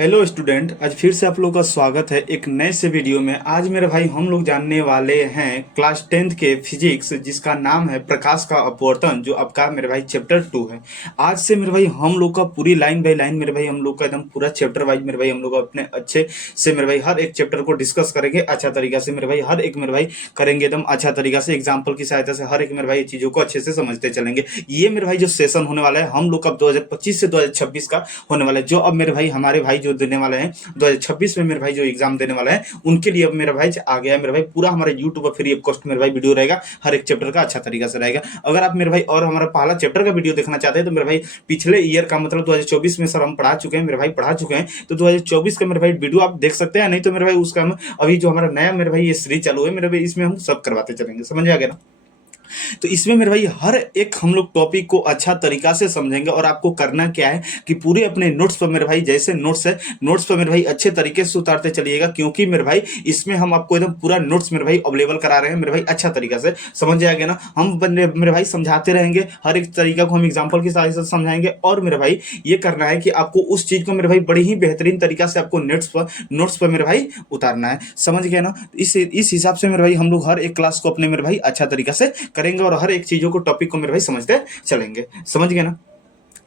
Hello student, आज फिर से आप लोगों का स्वागत है एक नए से वीडियो में। आज मेरे भाई हम लोग जानने वाले हैं क्लास 10th के फिजिक्स, जिसका नाम है प्रकाश का अपवर्तन, जो आपका मेरे भाई चैप्टर 2 है। आज से मेरे भाई हम लोग का पूरी लाइन बाय लाइन मेरे भाई हम लोग का एकदम पूरा चैप्टर वाइज मेरे भाई हम लोग अपने अच्छे से मेरे भाई हर एक चैप्टर को डिस्कस करेंगे अच्छा तरीका से मेरे भाई, हर एक मेरे भाई करेंगे एकदम अच्छा तरीका से, एग्जाम्पल की सहायता से हर एक मेरे भाई चीज़ों को अच्छे से समझते चलेंगे। ये मेरे भाई जो सेशन होने वाला है हम लोग का 2025 से 2026 का होने वाला है, जो अब मेरे भाई हमारे भाई जो देने वाले हैं 2026 में मेरे भाई जो एग्जाम देने वाला है उनके लिए अब मेरा भाई आ गया है। मेरे भाई पूरा हमारे यूट्यूब पर फ्री ऑफ कॉस्ट मेरे भाई वीडियो रहेगा, हर एक चैप्टर का अच्छा तरीका से रहेगा। अगर आप मेरे भाई और हमारा पहला चैप्टर का वीडियो देखना चाहते हैं तो मेरे भाई पिछले ईयर का मतलब 2024 में सर हम पढ़ा चुके हैं, मेरे भाई पढ़ा चुके हैं, तो 2024 का मेरे भाई वीडियो आप देख सकते हैं। नहीं तो मेरे भाई उसका हम अभी जो हमारा नया मेरे भाई ये सीरीज चालू है मेरे भाई, इसमें हम सब करवाते चलेंगे। समझ आ गया ना? तो इसमें मेरे भाई हर एक हम लोग टॉपिक को अच्छा तरीका से समझेंगे, और आपको करना क्या है कि पूरे अपने नोट्स पर मेरे भाई, जैसे नोट्स है नोट्स पर मेरे भाई अच्छे तरीके से उतारते चलिएगा, क्योंकि मेरे भाई इसमें हम आपको एकदम पूरा नोट्स मेरे भाई अवेलेबल करा रहे हैं मेरे भाई अच्छा तरीका से। समझ आ गया ना? हम मेरे भाई समझाते रहेंगे, हर एक तरीका को हम एग्जाम्पल की सहायता से समझाएंगे, और मेरे भाई ये करना है कि आपको उस चीज को मेरे भाई बड़ी ही बेहतरीन तरीका से आपको नोट्स पर मेरे भाई उतारना है। समझ गया ना? इस हिसाब से मेरे भाई हम लोग हर एक क्लास को अपने मेरे भाई अच्छा तरीका से करेंगे, और हर एक चीजों को टॉपिक को मेरे भाई समझते चलेंगे। समझ गए ना?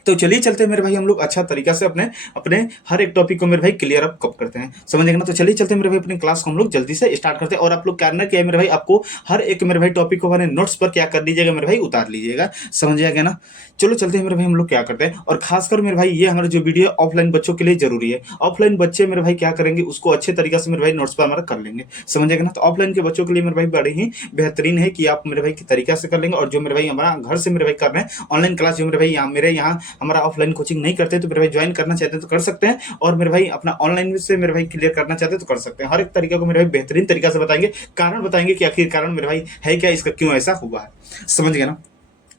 तो चलिए चलते हैं मेरे भाई, हम लोग अच्छा तरीका से अपने अपने हर एक टॉपिक को मेरे भाई क्लियर अप कब करते हैं। समझेंगे ना? तो चलिए चलते हैं मेरे भाई अपनी क्लास को हम लोग जल्दी से स्टार्ट करते हैं। और आप लोग करना क्या है मेरे भाई, आपको हर एक मेरे भाई टॉपिक को हमारे नोट्स पर क्या कर लीजिएगा मेरे भाई, उतार लीजिएगा। समझ आ गया ना? चलो चलते हैं मेरे भाई, हम लोग क्या करते हैं। और खासकर मेरे भाई ये हमारा जो वीडियो है ऑफलाइन बच्चों के लिए जरूरी है। ऑफलाइन बच्चे मेरे भाई क्या करेंगे, उसको अच्छे तरीके से मेरे भाई नोट्स पर हमारा कर लेंगे। समझेगा ना? तो ऑफलाइन के बच्चों के लिए मेरे भाई बड़े ही बेहतरीन है कि आप मेरे भाई की तरीका से कर लेंगे। और जो मेरे भाई हमारा घर से मेरे भाई कर रहे हैं ऑनलाइन क्लास, जो मेरे भाई यहाँ मेरे यहाँ हमारा ऑफलाइन कोचिंग नहीं करते तो मेरे भाई ज्वाइन करना चाहते हैं तो कर सकते हैं, और मेरे भाई अपना ऑनलाइन से मेरे भाई क्लियर करना चाहते हैं तो कर सकते हैं। हर एक तरीके को मेरे भाई बेहतरीन तरीका से बताएंगे, कारण बताएंगे कि आखिर कारण मेरे भाई है क्या, इसका क्यों ऐसा हुआ है। समझ गए ना?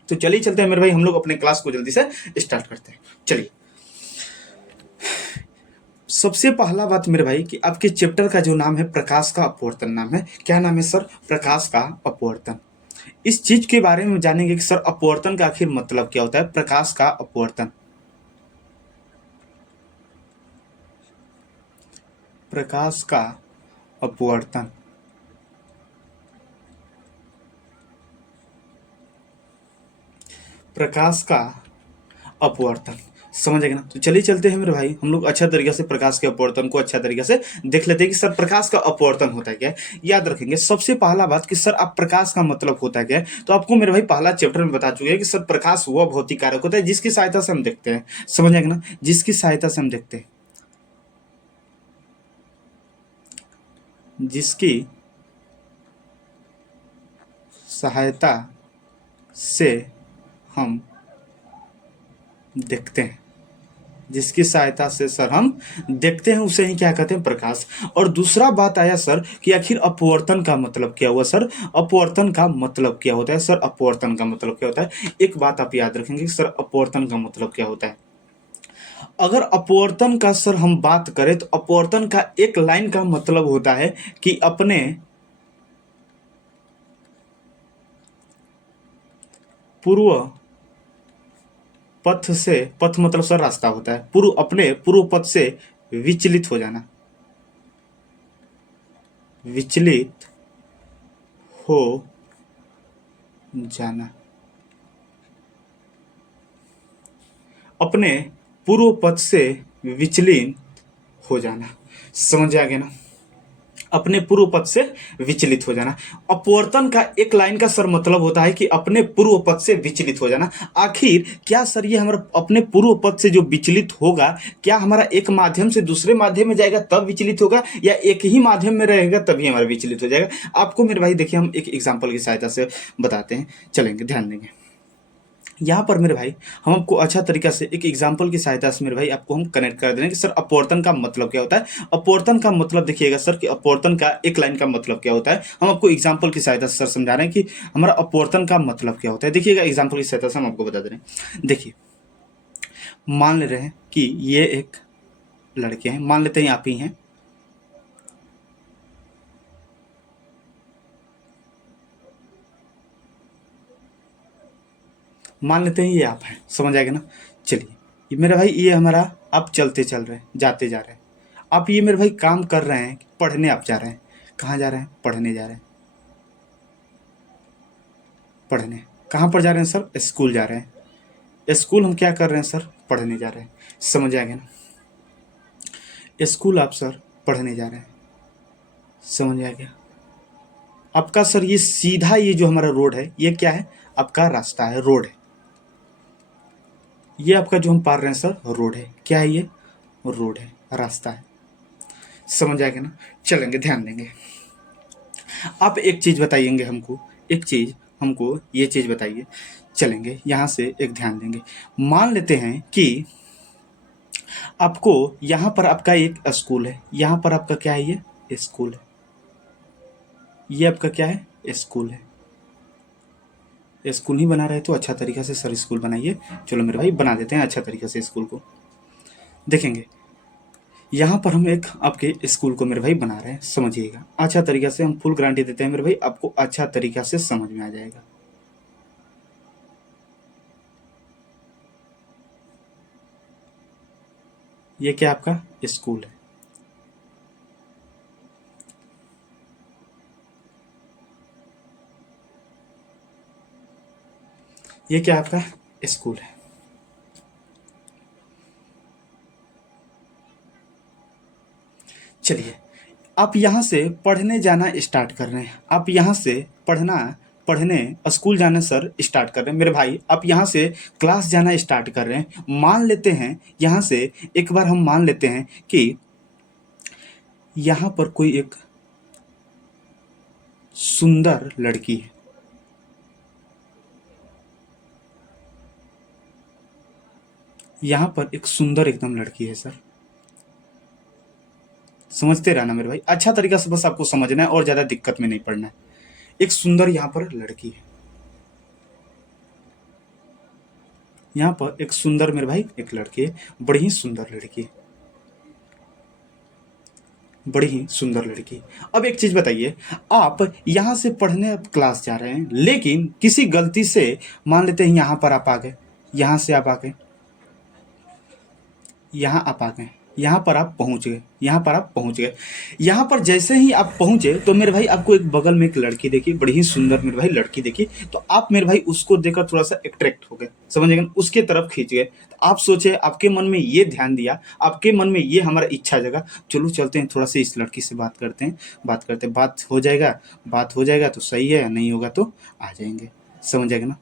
तो चलिए चलते हैं मेरे भाई, हम लोग अपने क्लास को जल्दी से स्टार्ट करते हैं। चलिए, सबसे पहला बात मेरे भाई कि आपके चैप्टर का जो नाम है प्रकाश का अपवर्तन नाम है। क्या नाम है सर? प्रकाश का अपवर्तन। इस चीज के बारे में जानेंगे कि सर अपवर्तन का आखिर मतलब क्या होता है। प्रकाश का अपवर्तन, प्रकाश का अपवर्तन, प्रकाश का अपवर्तन। समझेगा ना? तो चलिए चलते हैं मेरे भाई, हम लोग अच्छा तरीके से प्रकाश के अपवर्तन को अच्छा तरीके से देख लेते हैं कि सर प्रकाश का अपवर्तन होता है क्या है। याद रखेंगे सबसे पहला बात कि सर आप प्रकाश का मतलब होता है क्या है, तो आपको मेरे भाई पहला चैप्टर में बता चुके हैं कि सर प्रकाश वह भौतिक कारक होता है जिसकी सहायता से हम देखते हैं। समझेगा ना? जिसकी सहायता से हम देखते हैं, जिसकी सहायता से हम देखते हैं, जिसकी सहायता से सर हम देखते हैं, उसे ही क्या कहते हैं, प्रकाश। और दूसरा बात आया सर कि आखिर अपवर्तन का मतलब क्या हुआ। सर अपवर्तन का मतलब क्या होता है? सर अपवर्तन का मतलब क्या होता है, एक बात आप याद रखेंगे कि सर अपवर्तन का मतलब क्या होता है। अगर अपवर्तन का सर हम बात करें तो अपवर्तन का एक लाइन का मतलब होता है कि अपने पूर्व पथ से, पथ मतलब सर रास्ता होता है, अपने पूर्व पथ से विचलित हो जाना, विचलित हो जाना, अपने पूर्व पथ से विचलित हो जाना। समझ आ गया ना? अपने पूर्व पथ से विचलित हो जाना। अपवर्तन का एक लाइन का सर मतलब होता है कि अपने पूर्व पथ से विचलित हो जाना। आखिर क्या सर ये हमारा अपने पूर्व पथ से जो विचलित होगा, क्या हमारा एक माध्यम से दूसरे माध्यम में जाएगा तब विचलित होगा, या एक ही माध्यम में रहेगा तभी हमारा विचलित हो जाएगा? आपको मेरे भाई देखिए हम एक एग्जाम्पल की सहायता से बताते हैं, चलेंगे, ध्यान देंगे। यहाँ पर मेरे भाई हम आपको अच्छा तरीका से एक एग्जाम्पल की सहायता से मेरे भाई आपको हम कनेक्ट कर देंगे कि सर अपवर्तन का मतलब क्या होता है। अपवर्तन का मतलब देखिएगा सर कि अपवर्तन का एक लाइन का मतलब क्या होता है। हम आपको एग्जाम्पल की सहायता से सर समझा रहे हैं कि हमारा अपवर्तन का मतलब क्या होता है। देखिएगा एग्जाम्पल की सहायता से हम आपको बता दे रहे हैं। देखिए, मान ले रहे हैं कि ये एक लड़के हैं, मान लेते हैं आप ही हैं, मान लेते हैं ये आप हैं। समझ आएगा ना? चलिए, ये मेरा भाई ये हमारा, आप चलते चल रहे हैं, जाते जा रहे हैं, आप ये मेरे भाई काम कर रहे हैं, पढ़ने आप जा रहे हैं, कहाँ जा रहे हैं? पढ़ने जा रहे हैं। पढ़ने कहाँ पर जा रहे हैं सर? स्कूल जा रहे हैं। स्कूल हम क्या कर रहे हैं सर? पढ़ने जा रहे हैं। समझ आएगा ना? स्कूल आप सर पढ़ने जा रहे हैं। समझ आ गया? आपका सर ये सीधा ये जो हमारा रोड है ये क्या है? आपका रास्ता है, रोड है। ये आपका जो हम पार रहे हैं सर रोड है। क्या है ये? रोड है, रास्ता है। समझ आ गया ना? चलेंगे, ध्यान देंगे। आप एक चीज बताइएंगे हमको, एक चीज हमको ये चीज बताइए। चलेंगे यहाँ से एक ध्यान देंगे। मान लेते हैं कि आपको यहाँ पर आपका एक स्कूल है, यहाँ पर आपका क्या है? ये स्कूल है। ये आपका क्या है? स्कूल है। स्कूल ही बना रहे तो अच्छा तरीका से सर स्कूल बनाइए। चलो मेरे भाई बना देते हैं अच्छा तरीका से स्कूल को। देखेंगे यहाँ पर हम एक आपके स्कूल को मेरे भाई बना रहे हैं, समझिएगा अच्छा तरीका से। हम फुल गारंटी देते हैं मेरे भाई, आपको अच्छा तरीका से समझ में आ जाएगा। ये क्या आपका स्कूल है। ये क्या आपका स्कूल है। चलिए आप यहाँ से पढ़ने जाना स्टार्ट कर रहे हैं। आप यहाँ से पढ़ने स्कूल जाना सर स्टार्ट कर रहे हैं मेरे भाई। आप यहाँ से क्लास जाना स्टार्ट कर रहे हैं। मान लेते हैं यहाँ से एक बार हम मान लेते हैं कि यहाँ पर कोई एक सुंदर लड़की है। यहाँ पर एक सुंदर एकदम लड़की है सर। समझते रहना मेरे भाई, अच्छा तरीका से बस आपको समझना है और ज़्यादा दिक्कत में नहीं पड़ना है। एक सुंदर यहाँ पर लड़की है। यहाँ पर एक सुंदर मेरे भाई एक लड़की है, बड़ी ही सुंदर लड़की है, बड़ी ही सुंदर लड़की। अब एक चीज बताइए, आप यहाँ से पढ़ने अब क्लास जा रहे हैं, लेकिन किसी गलती से मान लेते हैं यहाँ पर आप आ गए, यहाँ से आप आ गए, यहाँ आप आ गए, यहाँ पर आप पहुँच गए, यहाँ पर आप पहुँच गए। यहाँ पर जैसे ही आप पहुँचे तो मेरे भाई आपको एक बगल में एक लड़की देखी, बड़ी ही सुंदर मेरे भाई लड़की देखी। तो आप मेरे भाई उसको देखकर थोड़ा सा अट्रैक्ट हो गए, समझिएगा, उसके तरफ खींच गए। तो आप सोचे, आपके मन में ये ध्यान दिया, आपके मन में ये हमारा इच्छा जगा, चलो चलते हैं थोड़ा सा इस लड़की से बात करते हैं, बात हो जाएगा, बात हो जाएगा तो सही है, नहीं होगा तो आ जाएंगे। समझ जाएगा ना?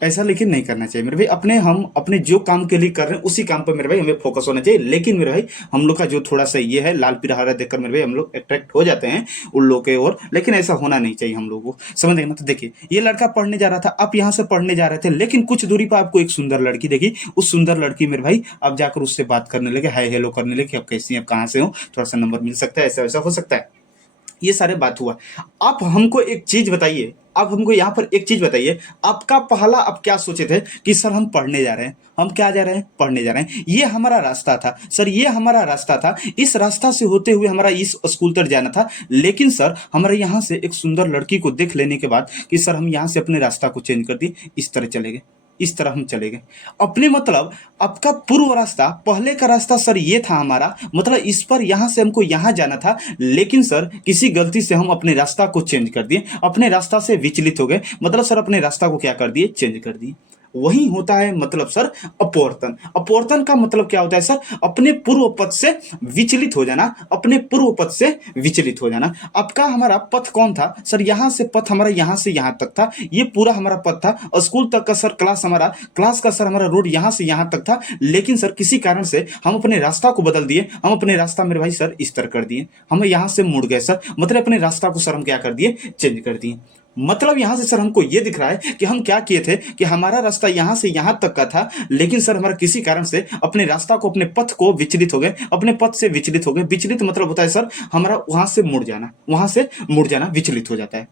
ऐसा लेकिन नहीं करना चाहिए मेरे भाई। हम अपने जो काम के लिए कर रहे हैं उसी काम पर मेरे भाई हमें फोकस होना चाहिए। लेकिन मेरे भाई हम लोग का जो थोड़ा सा ये है, लाल पीला हरा देखकर मेरे भाई हम लोग अट्रैक्ट हो जाते हैं उन लोगों के ओर, लेकिन ऐसा होना नहीं चाहिए हम लोगों को। समझ गए ना? तो देखिए ये लड़का पढ़ने जा रहा था, आप यहाँ से पढ़ने जा रहे थे, लेकिन कुछ दूरी पर आपको एक सुंदर लड़की देखी। उस सुंदर लड़की मेरे भाई आप जाकर उससे बात करने लगे, हाय हेलो करने लगे, आप कैसी हैं, आप कहाँ से हो, थोड़ा सा नंबर मिल सकता है, ऐसा वैसा हो सकता है। ये सारे बात हुआ। आप हमको एक चीज बताइए, आप हमको यहाँ पर एक चीज बताइए, आपका पहला आप क्या सोचे थे कि सर हम पढ़ने जा रहे हैं, हम क्या जा रहे हैं? पढ़ने जा रहे हैं। ये हमारा रास्ता था सर, ये हमारा रास्ता था, इस रास्ता से होते हुए हमारा इस स्कूल तक जाना था। लेकिन सर हमारे यहाँ से एक सुंदर लड़की को देख लेने के बाद कि सर हम यहाँ से अपने रास्ता को चेंज कर दिए, इस तरह चले गए, इस तरह हम चले गए अपने, मतलब आपका पूर्व रास्ता, पहले का रास्ता सर ये था हमारा, मतलब इस पर यहाँ से हमको यहाँ जाना था। लेकिन सर किसी गलती से हम अपने रास्ता को चेंज कर दिए, अपने रास्ता से विचलित हो गए, मतलब सर अपने रास्ता को क्या कर दिए? चेंज कर दिए। वही होता है मतलब सर अपवर्तन। अपवर्तन का मतलब क्या होता है सर? अपने पूर्व पथ से विचलित हो जाना, अपने पूर्व पथ से विचलित हो जाना। आपका हमारा पथ कौन था सर? यहाँ से पथ हमारा यहाँ से यहाँ तक था, ये पूरा हमारा पथ था स्कूल तक का सर। क्लास का सर हमारा रोड यहाँ से यहाँ तक था। लेकिन सर किसी कारण से हम अपने रास्ता को बदल दिए, हम अपने रास्ता मेरे भाई सर इस तरह कर दिए, हम यहाँ से मुड़ गए सर, मतलब अपने रास्ता को सर हम क्या कर दिए? चेंज कर दिए। मतलब यहां से सर हमको यह दिख रहा है कि हम क्या किए थे कि हमारा रास्ता यहां से यहां तक का था, लेकिन सर हमारा किसी कारण से अपने रास्ता को, अपने पथ को विचलित हो गए, अपने पथ से विचलित हो गए। विचलित मतलब होता है सर हमारा वहां से मुड़ जाना, वहां से मुड़ जाना विचलित हो जाता है।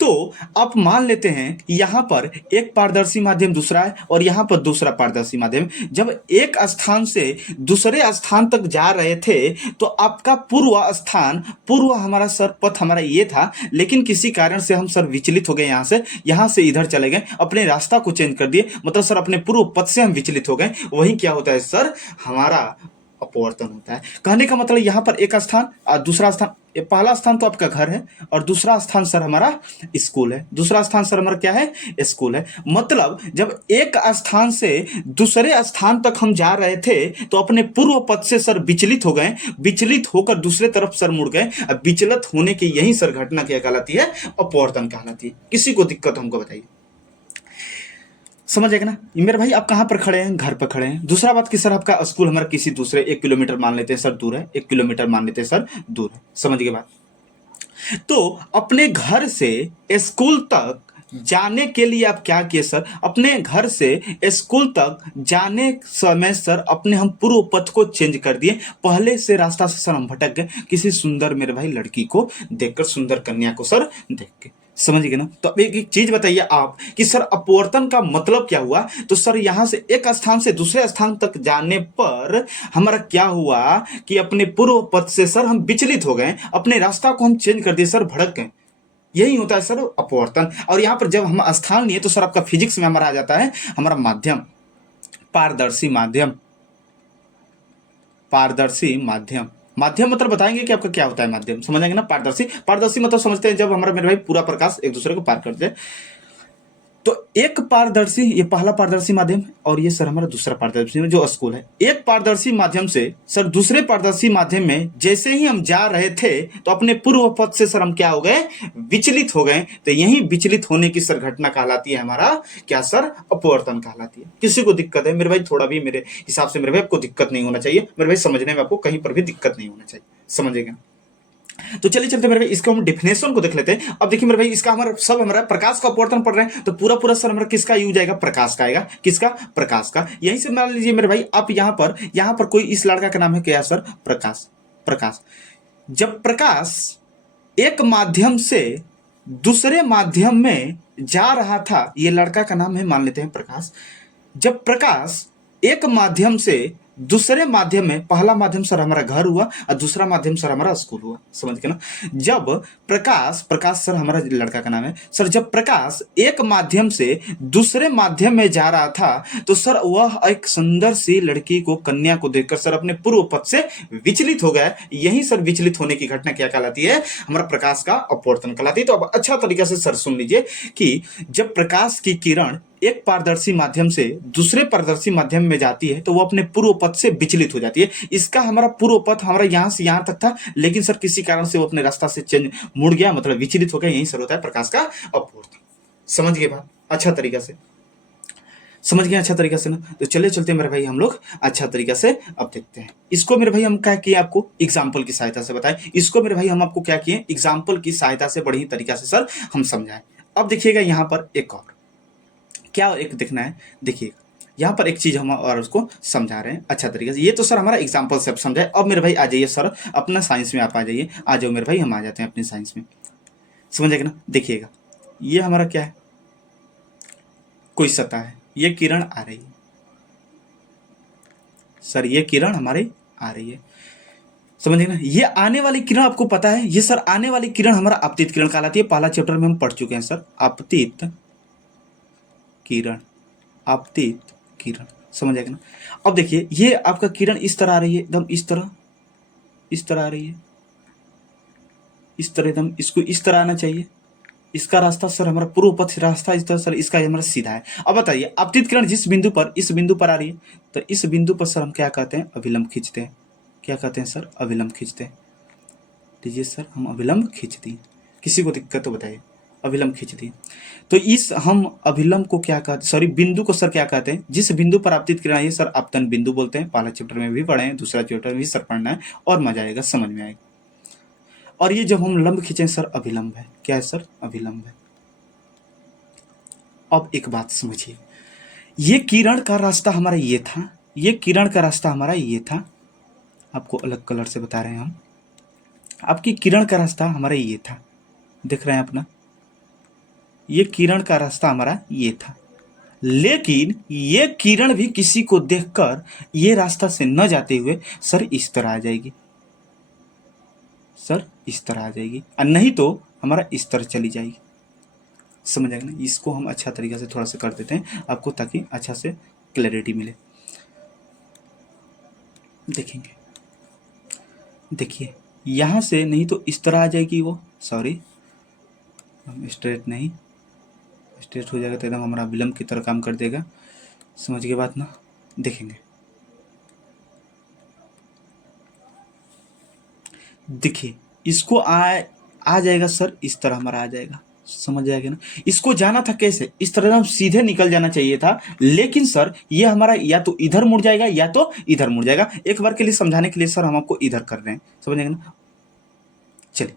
तो आप मान लेते हैं यहां पर एक पारदर्शी माध्यम दूसरा है और यहां पर दूसरा पारदर्शी माध्यम। जब एक स्थान से दूसरे स्थान तक जा रहे थे तो आपका पूर्व हमारा सर पथ हमारा ये था, लेकिन किसी कारण से हम सर विचलित हो गए, यहां से इधर चले गए, अपने रास्ता को चेंज कर दिए, मतलब सर अपने पूर्व पथ से हम विचलित हो गए। वही क्या होता है सर? हमारा अपवर्तन होता है। कहने का मतलब यहाँ पर एक स्थान और दूसरा स्थान, पहला स्थान तो आपका घर है और दूसरा स्थान सर हमारा स्कूल है। दूसरा स्थान सर हमारा क्या है? स्कूल है। मतलब जब एक स्थान से दूसरे स्थान तक हम जा रहे थे तो अपने पूर्व पथ से सर विचलित हो गए, विचलित होकर दूसरे तरफ सर मुड़ गए। अब विचलित होने की यही सर घटना क्या कहलाती है? अपवर्तन कहलाती है। किसी को दिक्कत हमको बताइए, समझ आएगा ना मेरे भाई? आप कहाँ पर खड़े हैं? घर पर खड़े हैं। दूसरा बात कि सर आपका स्कूल हमारा किसी दूसरे 1 किलोमीटर मान लेते हैं सर दूर है, 1 किलोमीटर मान लेते हैं सर दूर है। समझ गए बात? तो अपने घर से स्कूल तक जाने के लिए आप क्या किए सर? अपने घर से स्कूल तक जाने समय सर अपने हम पूर्व पथ को चेंज कर दिए। पहले से रास्ता से सर हम भटक गए किसी सुंदर मेरे भाई लड़की को देखकर, सुंदर कन्या को सर देख के। समझ गए ना? तो अब एक चीज बताइए आप कि सर अपवर्तन का मतलब क्या हुआ? तो सर यहां से एक स्थान से दूसरे स्थान तक जाने पर हमारा क्या हुआ कि अपने पूर्व पथ से सर हम विचलित हो गए, अपने रास्ता को हम चेंज कर दिए सर, भड़क गए। यही होता है सर अपवर्तन। और यहां पर जब हम स्थान लिए तो सर आपका फिजिक्स में हमारा आ जाता है हमारा माध्यम, पारदर्शी माध्यम। पारदर्शी माध्यम, माध्यम मतलब बताएंगे कि आपका क्या होता है माध्यम, समझेंगे ना? पारदर्शी, पारदर्शी मतलब समझते हैं जब हमारा मेरे भाई पूरा प्रकाश एक दूसरे को पार करते हैं। तो एक पारदर्शी, ये पहला पारदर्शी माध्यम है और ये सर हमारा दूसरा पारदर्शी में जो स्कूल है। एक पारदर्शी माध्यम से सर दूसरे पारदर्शी माध्यम में जैसे ही हम जा रहे थे तो अपने पूर्व पथ से सर हम क्या हो गए? विचलित हो गए। तो यही विचलित होने की सर घटना कहलाती है हमारा क्या सर? अपवर्तन कहलाती है। किसी को दिक्कत है मेरे भाई? थोड़ा भी मेरे हिसाब से मेरे भाई आपको दिक्कत नहीं होना चाहिए मेरे भाई, समझने में आपको कहीं पर भी दिक्कत नहीं होना चाहिए, समझेगा? तो चलिए चलते मेरे भाई इसको हम डिफिनेशन को देख लेते हैं। अब देखिए मेरे भाई इसका हमारा सब हमारा प्रकाश का अपवर्तन पढ़ रहे हैं तो पूरा पूरा सर हमारा किसका यूज आएगा? प्रकाश का आएगा। किसका? प्रकाश का। यहीं से मान लीजिए मेरे भाई आप यहाँ पर कोई इस लड़का का नाम है क्या सर? प्रकाश। प्रकाश, जब प्रकाश एक माध्यम से दूसरे माध्यम में जा रहा था, ये लड़का का नाम है मान लेते हैं प्रकाश। जब प्रकाश एक माध्यम से दूसरे माध्यम में, पहला माध्यम सर हमारा घर हुआ और दूसरा माध्यम सर हमारा स्कूल हुआ, समझ गए ना? जब प्रकाश, प्रकाश सर हमारा लड़का का नाम है सर, जब प्रकाश एक माध्यम से दूसरे माध्यम में जा रहा था तो सर वह एक सुंदर सी लड़की को, कन्या को देखकर सर अपने पूर्व पथ से विचलित हो गया। यही सर विचलित होने की घटना क्या कहलाती है? हमारा प्रकाश का अपवर्तन कहलाती है। तो अब अच्छा तरीके से सर सुन लीजिए कि जब प्रकाश की किरण एक पारदर्शी माध्यम से दूसरे पारदर्शी माध्यम में जाती है तो वो अपने पूर्व पथ से विचलित हो जाती है। इसका हमारा पूर्व पथ हमारा यहां से यहां तक था, लेकिन सर किसी कारण से वो अपने रास्ता से चेंज मुड़ गया, मतलब विचलित हो गया। यही सर होता है प्रकाश का अपवर्तन। समझ गए बात? अच्छा तरीका से समझ गए? अच्छा तरीका से ना? तो चले चलते मेरे भाई हम लोग अच्छा तरीका से अब देखते हैं इसको। मेरे भाई हम क्या किए? आपको एग्जाम्पल की सहायता से बताएं इसको। मेरे भाई हम आपको क्या किए? एग्जाम्पल की सहायता से बड़ी तरीका से सर हम समझाएं। अब देखिएगा यहाँ पर एक और क्या एक देखना है। देखिए यहाँ पर एक चीज हम और उसको समझा रहे हैं अच्छा तरीके से। ये तो सर हमारा एग्जाम्पल से आप समझाए। अब मेरे भाई आ जाइए सर अपना साइंस में, आप आ जाइए, आ जाओ मेरे भाई, हम आ जाते हैं अपने साइंस में, समझेगा ना? देखिएगा ये हमारा क्या है? कोई सतह है, ये किरण आ रही है सर, ये किरण हमारी आ रही है, समझिए ना? ये आने वाली किरण आपको पता है, ये सर आने वाली किरण हमारा आपतित किरण कहलाती है। पहला चैप्टर में हम पढ़ चुके हैं सर, आपतित किरण, आपतित किरण, समझ आएगा ना? अब देखिए ये आपका किरण इस तरह आ रही है, एकदम इस तरह, इस तरह आ रही है, इस तरह एकदम, इसको इस तरह आना चाहिए। इसका रास्ता सर हमारा पूर्व पथ रास्ता इस तरह सर, इसका हमारा सीधा है। अब बताइए आपतित किरण जिस बिंदु पर, इस बिंदु पर आ रही है तो इस बिंदु पर सर हम क्या कहते हैं? अभिलंब खींचते हैं। क्या कहते हैं सर? अभिलंब खींचते हैं। लीजिए सर हम अभिलंब खींच दिए। किसी को दिक्कत तो बताइए, अभिलंब खींच दिए। तो इस हम अभिलंब को क्या कहते, सॉरी बिंदु को सर क्या कहते हैं? जिस बिंदु पर आपतित किरण है सर आपतन बिंदु बोलते हैं। पहला चैप्टर में भी पढ़े हैं, दूसरा चैप्टर में भी सर पढ़ना है और मजा आएगा, समझ में आएगा। और ये जब हम लंब खींचे सर अभिलंब है। क्या है सर? अभिलंब है। अब एक बात समझिए, ये किरण का रास्ता हमारा ये था, ये किरण का रास्ता हमारा ये था। आपको अलग कलर से बता रहे हैं हम। आपकी किरण का रास्ता हमारा ये था, देख रहे हैं अपना, ये किरण का रास्ता हमारा ये था। लेकिन ये किरण भी किसी को देखकर ये रास्ता से न जाते हुए सर इस तरह आ जाएगी, सर इस तरह आ जाएगी, और नहीं तो हमारा इस तरह चली जाएगी, समझ आएगा ना? इसको हम अच्छा तरीके से थोड़ा सा कर देते हैं आपको ताकि अच्छा से क्लैरिटी मिले। देखेंगे, देखिए यहाँ से नहीं तो इस तरह आ जाएगी वो, सॉरी हम स्ट्रेट नहीं, स्ट्रेट हो जाएगा तो एकदम हमारा विलंब की तरह काम कर देगा, समझ गए बात ना। देखेंगे, देखिए इसको आ जाएगा सर, इस तरह हमारा आ जाएगा, समझ जाएगा ना। इसको जाना था कैसे, इस तरह हम सीधे निकल जाना चाहिए था, लेकिन सर ये हमारा या तो इधर मुड़ जाएगा या तो इधर मुड़ जाएगा। एक बार के लिए समझाने के लिए सर हम आपको इधर कर रहे हैं, समझ जाएगा ना। चलिए,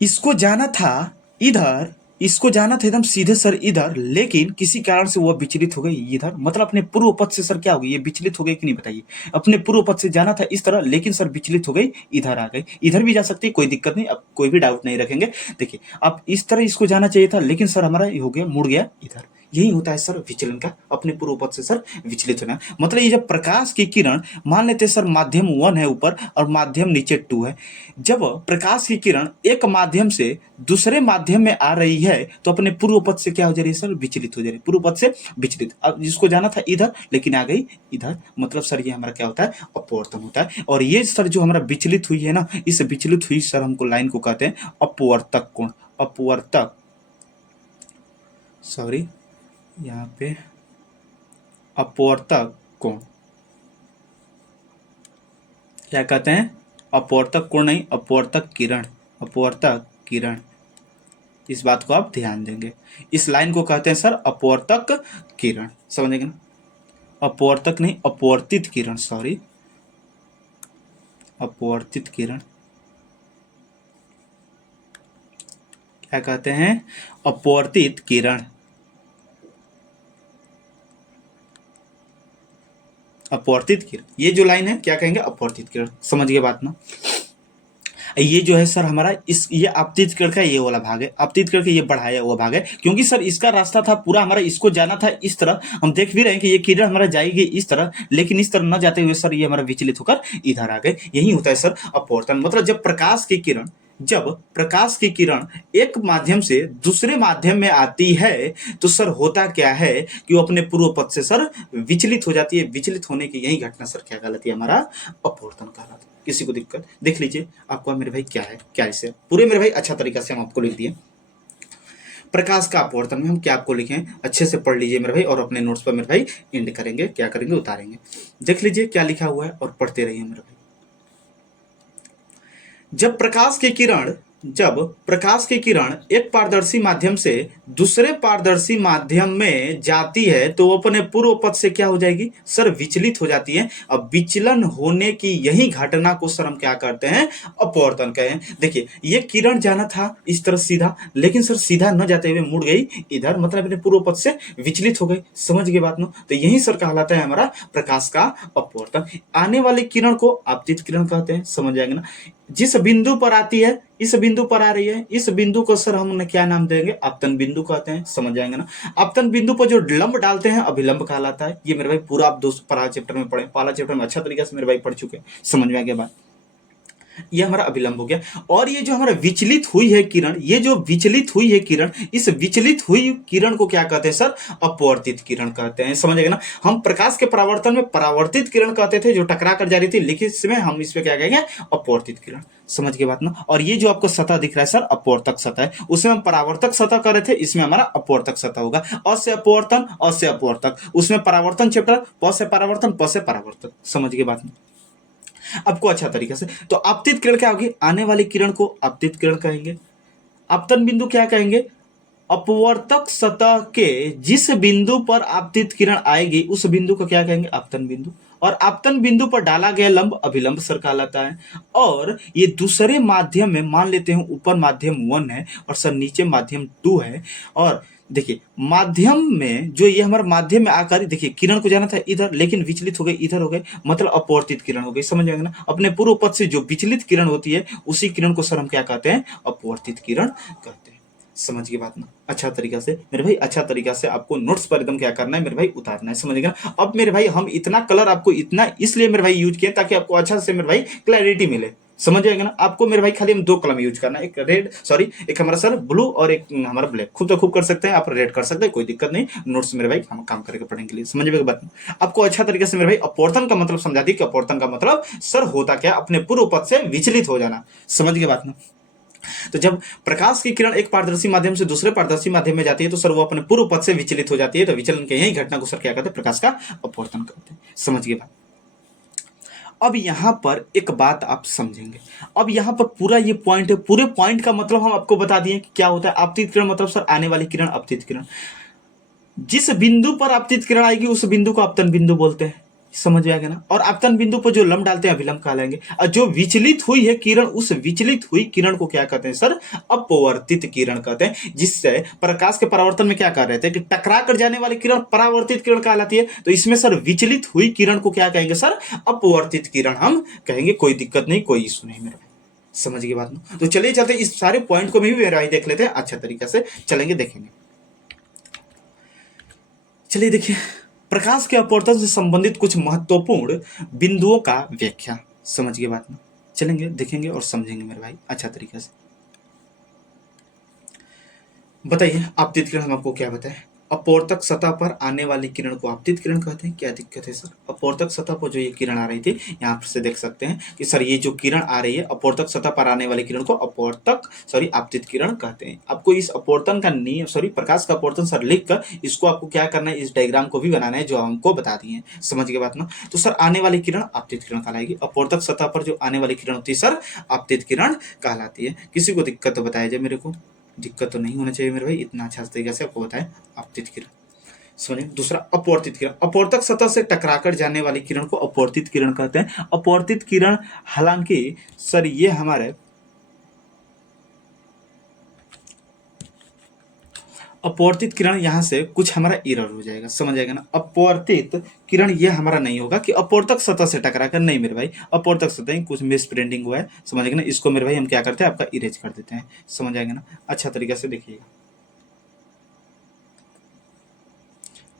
इसको जाना था इधर, इसको जाना था एकदम सीधे सर इधर, लेकिन किसी कारण से वो विचलित हो गई इधर, मतलब अपने पूर्व पथ से सर क्या हो गई, ये विचलित हो गई कि नहीं बताइए। अपने पूर्व पथ से जाना था इस तरह, लेकिन सर विचलित हो गई इधर आ गई। इधर भी जा सकती है, कोई दिक्कत नहीं, अब कोई भी डाउट नहीं रखेंगे। देखिए अब इस तरह इसको जाना चाहिए था, लेकिन सर हमारा ये हो गया, मुड़ गया इधर। यही होता है सर विचलन का, अपने पूर्व पथ से सर विचलित होना। मतलब ये जब प्रकाश की किरण, मान लेते हैं सर माध्यम 1 है ऊपर और माध्यम नीचे 2 है, जब प्रकाश की किरण एक माध्यम से दूसरे माध्यम में आ रही है तो अपने पूर्व पथ से क्या हो जा रही है सर, विचलित हो जा रही है, पूर्व पथ से विचलित। अब जिसको जाना था इधर लेकिन आ गई इधर, मतलब सर ये हमारा क्या होता है, अपवर्तन होता है। और ये सर जो हमारा विचलित हुई है ना, इस विचलित हुई सर हमको लाइन को कहते हैं अपवर्तक कोण, अपवर्तक, सॉरी यहाँ पे अपवर्तक कोण क्या कहते हैं, अपवर्तक कोण नहीं, अपवर्तक किरण, अपवर्तक किरण। इस बात को आप ध्यान देंगे, इस लाइन को कहते हैं सर अपवर्तक किरण, समझेंगे ना। अपवर्तक नहीं, अपवर्तित किरण, सॉरी अपवर्तित किरण क्या कहते हैं, अपवर्तित किरण, अपवर्तित किरण। ये जो लाइन है क्या कहेंगे, अपवर्तित किरण, समझ गए बात ना। ये जो है सर हमारा इस, ये आपतित किरण का ये वाला भाग है, आपतित किरण का ये बढ़ाया हुआ भाग है, क्योंकि सर इसका रास्ता था पूरा हमारा, इसको जाना था इस तरह। हम देख भी रहे हैं कि ये किरण हमारा जाएगी इस तरह, लेकिन इस तरह न जाते हुए सर ये हमारा विचलित होकर इधर आ गए। यही होता है सर अपवर्तन। मतलब जब प्रकाश की किरण, जब प्रकाश की किरण एक माध्यम से दूसरे माध्यम में आती है तो सर होता क्या है कि वो अपने पूर्व पथ से सर विचलित हो जाती है। विचलित होने की यही घटना सर क्या कहलाती है, हमारा अपवर्तन कहलाता है। किसी को दिक्कत, देख लीजिए आपको मेरे भाई क्या है, क्या इसे पूरे मेरे भाई अच्छा तरीका से हम आपको लिख दिए। प्रकाश का अपवर्तन में हम क्या आपको लिखे, अच्छे से पढ़ लीजिए मेरे भाई, और अपने नोट्स पर मेरे भाई एंड करेंगे, क्या करेंगे, उतारेंगे। देख लीजिए क्या लिखा हुआ है और पढ़ते रहिए मेरे भाई। जब प्रकाश की किरण, जब प्रकाश की किरण एक पारदर्शी माध्यम से दूसरे पारदर्शी माध्यम में जाती है तो वो अपने पूर्व पथ से क्या हो जाएगी सर, विचलित हो जाती है। अब विचलन होने की यही घटना को सर हम क्या करते हैं, अपवर्तन कहते हैं। देखिए ये किरण जाना था इस तरह सीधा, लेकिन सर सीधा न जाते हुए मुड़ गई इधर, मतलब अपने पूर्व पथ से विचलित हो गई, समझ गए बात ना। तो यही सर कहलाता है हमारा प्रकाश का अपवर्तन। आने वाली किरण को आपतित किरण कहते हैं, समझ जाएंगे ना। जिस बिंदु पर आती है, इस बिंदु पर आ रही है, इस बिंदु को सर हम उन्हें क्या नाम देंगे, आपतन बिंदु कहते हैं, समझ जाएंगे ना। आपतन बिंदु पर जो लंब डालते हैं अभिलंब कहलाता है। ये मेरे भाई पूरा आप पहला चैप्टर में पढ़े, पहला चैप्टर में अच्छा तरीके से मेरे भाई पढ़ चुके हैं, समझ में आ गया बात। ये हमारा अभिलंब हो गया। और ये जो हमारा विचलित हुई है किरण, ये जो विचलित हुई है किरण, इस विचलित हुई किरण को क्या कहते हैं सर, अपवर्तित किरण कहते हैं, समझ ना। हम प्रकाश के परावर्तन में परावर्तित किरण कहते थे जो टकरा कर जा रही थी, लेकिन इसमें हम इसमें क्या कहेंगे, अपवर्तित किरण, समझ के बात ना। और ये जो आपको सतह दिख रहा है सर अपवर्तक सतह है, उसमें हम परावर्तक सतह कर रहे थे, इसमें हमारा अपवर्तक सतह होगा। अ से अपवर्तन, अ से अपवर्तक, उसमें परावर्तन चैप्टर, प से परावर्तन, प से परावर्तक, समझ के बात ना आपको अच्छा तरीके से। तो आपतित किरण क्या होगी, आने वाली किरण को आपतित किरण कहेंगे। आपतन बिंदु क्या कहेंगे, अपवर्तक सतह के जिस बिंदु पर आपतित किरण आएगी उस बिंदु को क्या कहेंगे, आपतन बिंदु। और आपतन बिंदु पर डाला गया लंब अभिलंब सर कहलाता है। और ये दूसरे माध्यम में, मान लेते हैं ऊपर माध्यम 1 है और सर नीचे माध्यम 2 है, और देखिए माध्यम में जो ये हमारे माध्यम में आकर, देखिए किरण को जाना था इधर लेकिन विचलित हो गई इधर हो गए, मतलब अपवर्तित किरण हो गई, समझ जाएंगे ना। अपने पूर्व पथ से जो विचलित किरण होती है उसी किरण को सर हम क्या कहते हैं, अपवर्तित किरण कहते हैं, समझ की बात ना। अच्छा तरीका से मेरे भाई, अच्छा तरीका से आपको नोट्स पर एकदम क्या करना है मेरे भाई, उतारना है, समझ गए ना। अब मेरे भाई हम इतना कलर आपको इतना इसलिए मेरे भाई यूज किए ताकि आपको अच्छा से मेरे भाई क्लैरिटी मिले, समझ जाएगा ना। आपको मेरे भाई खाली हम दो कलम यूज करना है, एक रेड सॉरी एक हमारा सर ब्लू और एक हमारा ब्लैक। खूब तो खूब कर सकते हैं, आप रेड कर सकते हैं, कोई दिक्कत नहीं। नोट्स मेरे भाई हम काम करके पढ़ने के लिए समझ में बात। आपको अच्छा तरीके से मेरे भाई अपवर्तन का मतलब समझा दी कि अपवर्तन का मतलब सर होता क्या, अपने पूर्व पथ से विचलित हो जाना। समझ गए बात ना। तो जब प्रकाश की किरण एक पारदर्शी माध्यम से दूसरे पारदर्शी माध्यम में जाती है तो सर वो अपने पूर्व पथ से विचलित हो जाती है। तो विचलन के यही घटना को सर क्या कहते हैं, प्रकाश का अपवर्तन कहते हैं। समझ गए बात। अब यहां पर एक बात आप समझेंगे। अब यहां पर पूरा ये पॉइंट है, पूरे पॉइंट का मतलब हम आपको बता दिए कि क्या होता है आपतित किरण। मतलब सर आने वाली किरण अपतित किरण। जिस बिंदु पर आपतित किरण आएगी उस बिंदु को आपतन बिंदु बोलते हैं। समझ में आ गया ना। और आपतन बिंदु पर जो लंब डालते हैं अभिलंब कहलाएंगे। और जो विचलित हुई है किरण, उस विचलित हुई किरण को क्या कहते हैं सर, अपवर्तित किरण कहते हैं। जिससे प्रकाश के परावर्तन में क्या कर रहे थे कि टकरा कर जाने वाली किरण परावर्तित किरण कहलाती है। तो इसमें सर विचलित हुई किरण को क्या कहेंगे सर, अपवर्तित किरण हम कहेंगे। कोई दिक्कत नहीं, कोई इशू नहीं मेरा। समझ गई बात ना। तो चलिए चलते इस सारे पॉइंट को भी मेरा देख लेते हैं, अच्छा तरीके से चलेंगे, देखेंगे। चलिए देखिए, प्रकाश के अपवर्तन से संबंधित कुछ महत्वपूर्ण बिंदुओं का व्याख्या। समझ गए बात ना। चलेंगे देखेंगे और समझेंगे मेरे भाई अच्छा तरीके से। बताइए आपतित किरण हम आपको क्या बताएं। अपवर्तक सतह पर आने वाली किरण को आपतित किरण कहते हैं। क्या दिक्कत है सर, अपवर्तक सतह पर जो ये किरण आ रही थी, यहाँ से देख सकते हैं कि सर ये जो किरण आ रही है अपवर्तक सतह पर आने वाली किरण को अपवर्तक आपतित किरण कहते हैं। आपको इस अपवर्तन का नियम प्रकाश का अपवर्तन सर लिख कर इसको आपको क्या करना है, इस डायग्राम को भी बनाना है जो हमको बता दिए हैं। समझ गए बात ना। तो सर आने वाली किरण आपतित किरण कहलाएगी। अपवर्तक सतह पर जो आने वाली किरण होती है सर आपतित किरण कहलाती है। किसी को दिक्कत तो बताया जाए मेरे को, दिक्कत तो नहीं होना चाहिए मेरे भाई, इतना अच्छा तरीके से आपको बताएं आपतित किरण। समझिए दूसरा अपवर्तित किरण। अपवर्तक सतह से टकराकर जाने वाली किरण को अपवर्तित किरण कहते हैं। अपवर्तित किरण हालांकि सर ये हमारे अपवर्तित किरण यहां से कुछ हमारा एरर हो जाएगा, समझ आएगा ना। अपवर्तित किरण ये हमारा नहीं होगा कि अपवर्तक सतह से टकराकर, नहीं मेरे भाई, अपवर्तक सतह कुछ मिस प्रिंटिंग हुआ है, समझ आएगा ना। इसको मेरे भाई हम क्या करते हैं, आपका इरेज कर देते हैं। समझ आएगा ना, अच्छा तरीके से देखिएगा।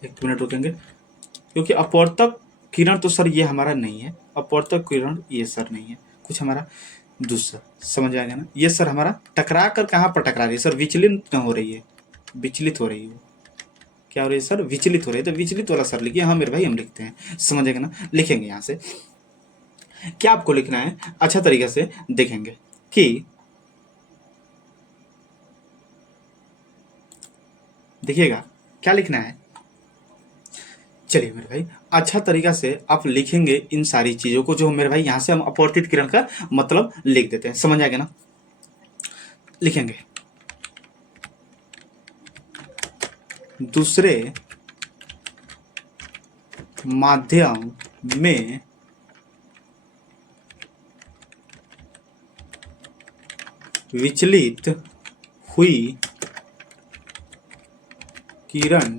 एक मिनट रुकेंगे, क्योंकि अपवर्तक किरण तो सर ये हमारा नहीं है। अपवर्तक किरण ये सर नहीं है, कुछ हमारा दूसरा। समझ आ गया ना। ये सर हमारा टकरा कर कहाँ पर टकरा रही है सर, विचलित हो रही है, विचलित हो रही है। क्या हो रही है सर, विचलित हो रही है। तो विचलित वाला सर लिखिए। हाँ मेरे भाई हम लिखते हैं, समझ आएगा ना। लिखेंगे यहाँ से क्या आपको लिखना है, अच्छा तरीके से देखेंगे कि देखिएगा क्या लिखना है। चलिए मेरे भाई अच्छा तरीका से आप लिखेंगे इन सारी चीजों को, जो मेरे भाई यहाँ से हम अपवर्तित किरण का मतलब लिख देते हैं। समझ आ गया ना। लिखेंगे दूसरे माध्यम में विचलित हुई किरण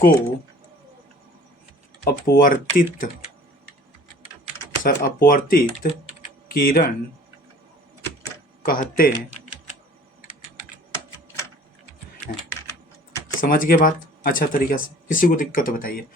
को अपवर्तित किरण कहते हैं। समझ गए बात अच्छा तरीका से। किसी को दिक्कत बताइए,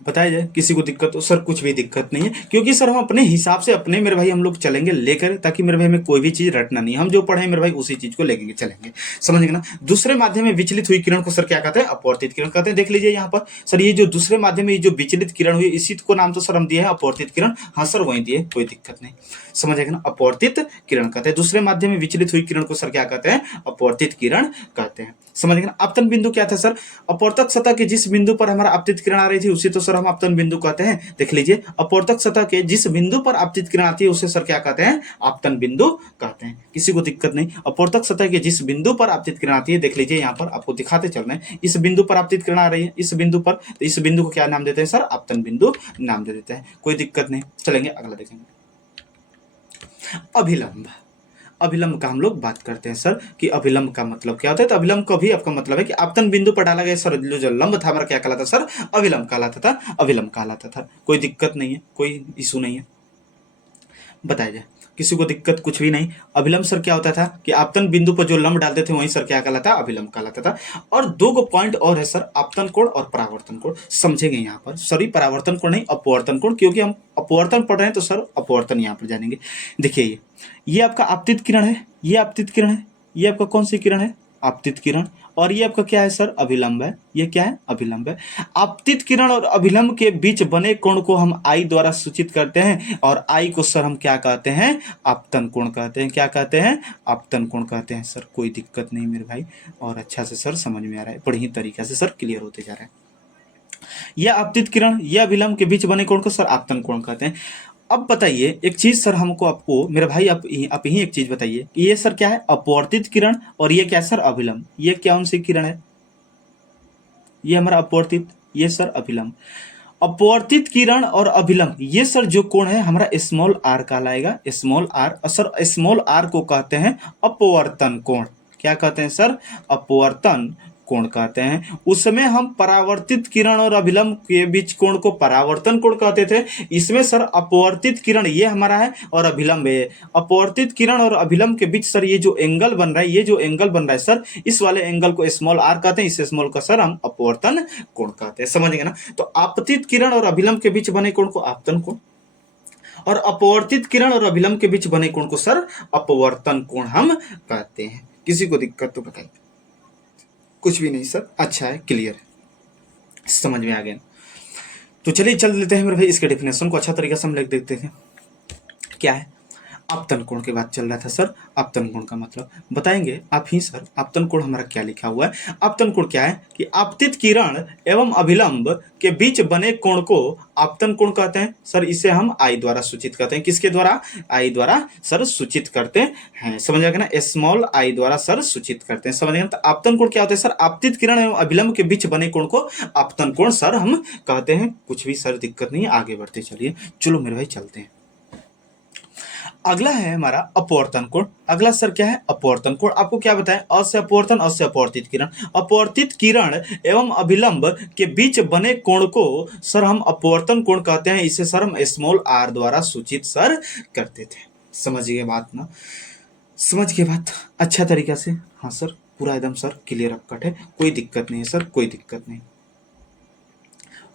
बताया जाए किसी को दिक्कत हो। सर कुछ भी दिक्कत नहीं है, क्योंकि सर हम अपने हिसाब से अपने मेरे भाई हम लोग चलेंगे लेकर, ताकि मेरे भाई में कोई भी चीज रटना नहीं। हम जो पढ़े मेरे भाई उसी चीज को लेके चलेंगे, समझ गए ना। दूसरे माध्यम में विचलित हुई किरण को सर क्या कहते हैं, अपवर्तित किरण कहते हैं। देख लीजिए यहाँ पर सर ये जो दूसरे माध्यम में जो विचलित किरण हुई इसी को नाम तो सर हम दिए है अपवर्तित किरण। हाँ सर वही दिए, कोई दिक्कत नहीं, समझ आएगा ना। अपवर्तित किरण कहते हैं। दूसरे माध्यम में विचलित हुई किरण को सर क्या कहते हैं, अपवर्तित किरण कहते हैं। समझ गए ना। आपतन बिंदु क्या था सर, अपवर्तक सतह के जिस बिंदु पर हमारा आपतित किरण आ रही थी उसे तो सर हम आपतन बिंदु कहते हैं। देख लीजिए अपवर्तक सतह के जिस बिंदु पर आपतित किरण आती है उसे सर क्या कहते हैं, आपतन बिंदु कहते हैं। किसी को दिक्कत नहीं। अपवर्तक सतह के जिस बिंदु पर आपतित किरण आती है, देख लीजिए यहाँ पर आपको दिखाते चल रहे हैं, इस बिंदु पर आपतित किरण आ रही है, इस बिंदु पर, तो इस बिंदु को क्या नाम देते हैं सर, आपतन बिंदु नाम दे देते हैं। कोई दिक्कत नहीं, चलेंगे अगला देखेंगे। अभिलंब। अभिलंब का हम लोग बात करते हैं सर कि अभिलंब का मतलब क्या होता है। तो अभिलंब का भी आपका मतलब है कि आपतन बिंदु पर डाला गया सर जो लंब था हमारा क्या कहलाता सर, अभिलंब कहलाता था, अभिलंब कहलाता था। कोई दिक्कत नहीं है, कोई इशू नहीं है। बताया जाए किसी को दिक्कत कुछ भी नहीं। अभिलंब सर क्या होता था कि आपतन बिंदु पर जो लंब डालते थे वहीं सर क्या कहलाता, अभिलंब कहलाता था। और दो गो पॉइंट और है सर, आपतन कोण और परावर्तन कोण। समझेंगे यहाँ पर सॉरी परावर्तन कोण नहीं, अपवर्तन कोण, क्योंकि हम अपवर्तन पढ़ रहे हैं तो सर अपवर्तन यहाँ पर जानेंगे। देखिए ये आपका आपतित किरण है, ये आपतित किरण है, ये आपका कौन सी किरण है, आपतित किरण। और ये आपका क्या है सर, अभिलंब है। ये क्या है, अभिलंब है। आपतित किरण और अभिलंब के बीच बने कोण को हम आई द्वारा सूचित करते हैं, और आई को सर हम क्या कहते हैं, आपतन कोण कहते हैं। क्या कहते हैं, आपतन कोण कहते हैं सर। कोई दिक्कत नहीं मेरे भाई, और अच्छा से सर समझ में आ रहा है, बढ़िया तरीके से सर क्लियर होते जा रहा है। यह आपतित किरण, यह अभिलंब के बीच बने कोण को सर आपतन कोण कहते हैं। अब बताइए एक चीज सर, हमको आपको मेरे भाई आप ही एक चीज बताइए कि ये सर क्या है, अपवर्तित किरण, और ये क्या सर, अभिलंब। ये कौन सी किरण है, ये हमारा अपवर्तित, ये सर अभिलंब। अपवर्तित किरण और अभिलंब ये सर जो कोण है हमारा स्मॉल आर कहलाएगा, small R. Sir small R को कहते हैं अपवर्तन कोण। क्या कहते हैं सर, अपवर्तन कोण कहते हैं। उसमें हम परावर्तित किरण और अभिलंब के बीच कोण को परावर्तन कोण कहते थे। इसमें सर अपवर्तित किरण ये हमारा है और अभिलंब है। अपवर्तित किरण और अभिलंब के बीच सर ये जो एंगल बन रहा है, ये जो एंगल बन रहा है सर, इस वाले एंगल को स्मॉल आर कहते हैं, इस स्मॉल का सर हम अपवर्तन कोण कहते हैं। समझ गए ना। तो आपतित किरण और अभिलंब के बीच बने कोण को आपतन कोण, और अपवर्तित किरण और अभिलंब के बीच बने कोण को सर अपवर्तन कोण हम कहते हैं। किसी को दिक्कत तो बताइए। कुछ भी नहीं सर, अच्छा है, क्लियर है, समझ में आ गया। तो चलिए चल लेते हैं मेरे भाई, इसके डेफिनेशन को अच्छा तरीके से हम लिख देखते हैं। क्या है, आपतन कोण की बात चल रहा था सर। आपतन कोण का मतलब बताएंगे आप ही सर। आपतन कोण हमारा क्या लिखा हुआ है, आपतन कोण क्या है कि आपतित किरण एवं अभिलंब के बीच बने कोण को आपतन कोण कहते हैं सर। इसे हम आई द्वारा सूचित करते हैं। किसके द्वारा, आई द्वारा सर सूचित करते हैं। समझ आएगा ना, स्मॉल आई द्वारा सर सूचित करते हैं। समझ आएगा। तो आपतन कोण क्या होता है सर, आपतित किरण एवं अभिलंब के बीच बने कोण को आपतन कोण सर हम कहते हैं। कुछ भी सर दिक्कत नहीं है, आगे बढ़ते चलिए। चलो मेरे भाई चलते हैं। अगला है हमारा अपवर्तन कोण। अगला सर क्या है, अपवर्तन कोण। आपको क्या बताएं, अ से अपवर्तन, अ से अपवर्तित किरण। अपवर्तित किरण एवं अभिलंब के बीच बने कोण को सर हम अपवर्तन कोण कहते हैं। इसे सर हम स्मॉल आर द्वारा सूचित सर करते थे। समझ गए बात ना, समझ गए बात अच्छा तरीका से। हाँ सर, पूरा एकदम सर क्लियर कट है, कोई दिक्कत नहीं है सर, कोई दिक्कत नहीं।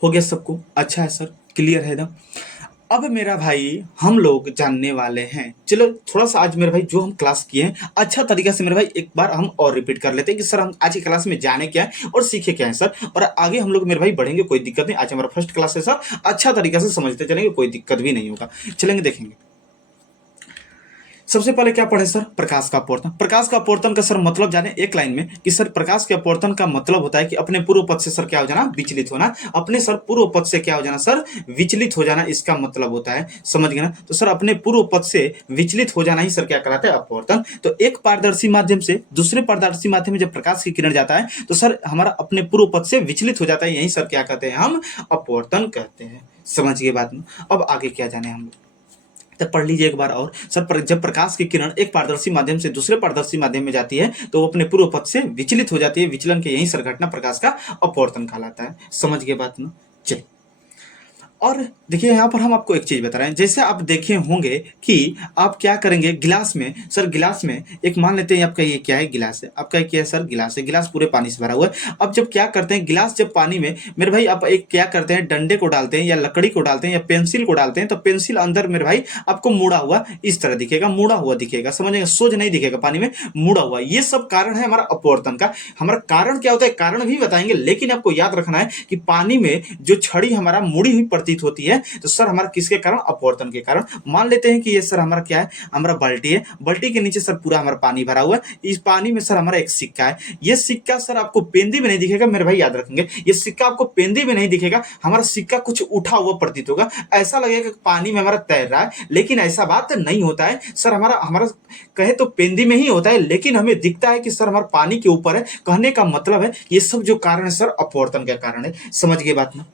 हो गया सबको, अच्छा है सर, क्लियर है एकदम। अब मेरा भाई हम लोग जानने वाले हैं, चलो थोड़ा सा आज मेरे भाई जो हम क्लास किए हैं अच्छा तरीका से मेरे भाई एक बार हम और रिपीट कर लेते हैं कि सर हम आज की क्लास में जाने क्या है और सीखे क्या है सर, और आगे हम लोग मेरे भाई बढ़ेंगे, कोई दिक्कत नहीं। आज हमारा फर्स्ट क्लास है सर, अच्छा तरीका से समझते चलेंगे, कोई दिक्कत भी नहीं होगा। चलेंगे देखेंगे। सबसे पहले क्या पढ़े सर, प्रकाश का अपवर्तन। प्रकाश का अपवर्तन का सर मतलब जाने एक लाइन में कि सर प्रकाश के अपवर्तन का मतलब होता है कि अपने पूर्व पथ से सर क्या हो जाना, विचलित होना। अपने सर पूर्व पथ से क्या हो जाना सर, विचलित हो जाना, इसका मतलब होता है। समझ गए ना। तो सर अपने पूर्व पथ से विचलित हो जाना ही सर क्या कहलाता है, अपवर्तन। तो एक पारदर्शी माध्यम से दूसरे पारदर्शी माध्यम में जब प्रकाश की किरण जाता है तो सर हमारा अपने पूर्व पथ से विचलित हो जाता है, यही सर क्या कहते हैं, हम अपवर्तन कहते हैं। समझ गए बात में। अब आगे क्या जाने हम लोग, तब पढ़ लीजिए एक बार और सर। जब प्रकाश की किरण एक पारदर्शी माध्यम से दूसरे पारदर्शी माध्यम में जाती है तो वो अपने पूर्व पथ से विचलित हो जाती है। विचलन के यही सर घटना प्रकाश का अपवर्तन कहलाता है। समझ गए बात ना। चलिए, और देखिए यहाँ पर हम आपको एक चीज बता रहे हैं। जैसे आप देखे होंगे कि आप क्या करेंगे गिलास में, सर गिलास में एक मान लेते हैं आपका ये क्या है, गिलास है। आपका क्या है सर, गिलास है। गिलास पूरे पानी से भरा हुआ है। अब जब क्या करते हैं, गिलास जब पानी में मेरे भाई आप एक क्या करते हैं, डंडे को डालते हैं या लकड़ी को डालते हैं या पेंसिल को डालते हैं, तो पेंसिल अंदर मेरे भाई आपको मुड़ा हुआ इस तरह दिखेगा, मुड़ा हुआ दिखेगा। समझेंगे, सोझ नहीं दिखेगा, पानी में मुड़ा हुआ। ये सब कारण है हमारा अपवर्तन का। हमारा कारण क्या होता है, कारण भी बताएंगे, लेकिन आपको याद रखना है कि पानी में जो छड़ी हमारा मुड़ी हुई प्रतीत होती है तो सर हमारा किसके कारण, अपवर्तन के कारण। मान लेते हैं कि ये सर हमारा क्या है, हमारा बाल्टी है। बाल्टी के नीचे सर पूरा हमारा पानी भरा हुआ है। इस पानी में सर हमारा एक सिक्का है। ये सिक्का सर आपको पेंदी में नहीं दिखेगा मेरे भाई, याद रखेंगे। ये सिक्का आपको पेंदी में नहीं दिखेगा, हमारा सिक्का कुछ उठा हुआ प्रतीत होगा। ऐसा लगेगा कि पानी में हमारा तैर रहा है, लेकिन ऐसा बात नहीं होता है सर। हमारा हमारा कहे तो पेंदी में ही होता है, लेकिन हमें दिखता है कि सर हमारा पानी के ऊपर है। कहने का मतलब है ये सब जो कारण है सर अपवर्तन के कारण है। समझ गए बात ना।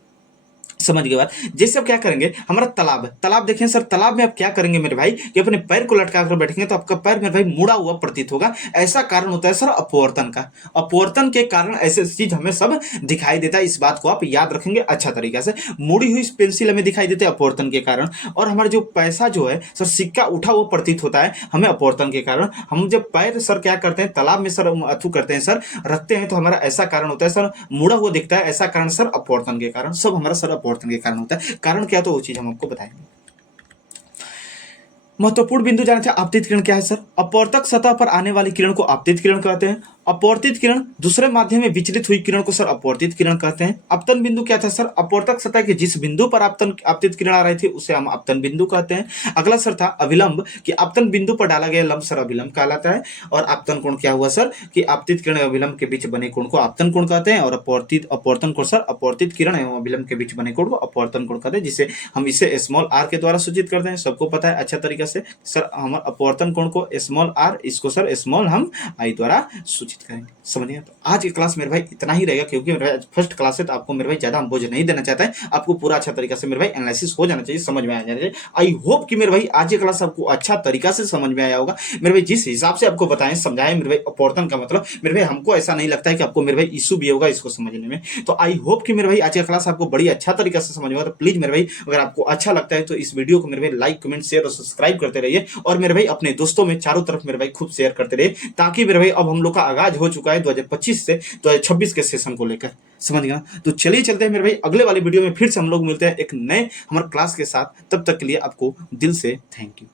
समझ गए बात। जैसे अब क्या करेंगे, हमारा तालाब है, तालाब देखें सर, तालाब में आप क्या करेंगे मेरे भाई कि अपने पैर को लटका कर बैठेंगे तो आपका पैर मेरे भाई मुड़ा हुआ प्रतीत होगा। ऐसा कारण होता है सर अपवर्तन का। अपवर्तन के कारण ऐसे चीज हमें सब दिखाई देता है। इस बात को आप याद रखेंगे अच्छा तरीका से। मुड़ी हुई पेंसिल हमें दिखाई देती है अपवर्तन के कारण, और हमारा जो पैसा जो है सर सिक्का उठा हुआ प्रतीत होता है हमें अपवर्तन के कारण। हम जब पैर सर क्या करते हैं तालाब में सर अथू करते हैं सर, रखते हैं, तो हमारा ऐसा कारण होता है सर मुड़ा हुआ दिखता है। ऐसा कारण सर अपवर्तन के कारण, सब हमारा सर अपवर्तन के कारण होता है। कारण क्या, तो वो चीज हम आपको बताएंगे। महत्वपूर्ण बिंदु जाना चाहिए। आपतित किरण क्या है सर? अपवर्तक सतह पर आने वाली किरण को आपतित किरण कहते हैं। अपवर्तित किरण दूसरे माध्यम में विचलित हुई किरण को सर अपवर्तित किरण कहते हैं। अपतन बिंदु क्या था सर? अपवर्तक सतह के जिस बिंदु पर आपतित किरण आ रही थी उसे हम अपतन बिंदु कहते हैं। अगला सर था अभिलंब, कि अपतन बिंदु पर डाला गया लंब सर अभिलंब कहलाता है। और अपतन कोण क्या हुआ सर? कि आपतित किरण एवं अभिलंब के बीच बने कोण को आपतन कोण कहते हैं। और अपवर्तन कोण सर अपवर्तित किरण एवं अभिलंब के बीच बने कोण को अपवर्तन कोण कहते हैं, जिसे हम इसे स्मॉल आर के द्वारा सूचित करते हैं। सबको पता है अच्छा तरीका से सर, हम अपवर्तन कोण को स्मॉल आर, इसको सर स्मॉल हम आई द्वारा सूचित करेंगे। समझिए, तो आज की क्लास मेरे भाई इतना ही रहेगा, क्योंकि मेरे भाई फर्स्ट क्लास है तो आपको मेरे भाई ज्यादा हम बोझ नहीं देना चाहता है। आपको पूरा अच्छा तरीका से मेरे भाई एनालिसिस हो जाना चाहिए, समझ में आ जाना चाहिए। आई होप कि मेरे भाई आज की क्लास आपको अच्छा तरीका से समझ में आया होगा। मेरे भाई जिस हिसाब से आपको बताएं समझाएं मेरे भाई अपवर्तन का मतलब, मेरे भाई हमको ऐसा नहीं लगता है कि आपको मेरे भाई इशू भी होगा इसको समझने में। तो आई होप कि मेरे भाई आज की क्लास आपको बड़ी अच्छा तरीका से समझ में आएगा। तो प्लीज मेरे भाई अगर आपको अच्छा लगता है तो इस वीडियो को मेरे भाई लाइक कमेंट शेयर और सब्सक्राइब करते रहिए। और मेरे भाई अपने दोस्तों में चारों तरफ मेरे भाई खूब शेयर करते रहिए, ताकि मेरे भाई अब हम लोग का आगाज हो चुका है 2025 से 2026 के सेशन को लेकर। समझ गया? तो चलिए चलते हैं मेरे भाई अगले वाले वीडियो में, फिर से हम लोग मिलते हैं एक नए हमारे क्लास के साथ। तब तक के लिए आपको दिल से थैंक यू।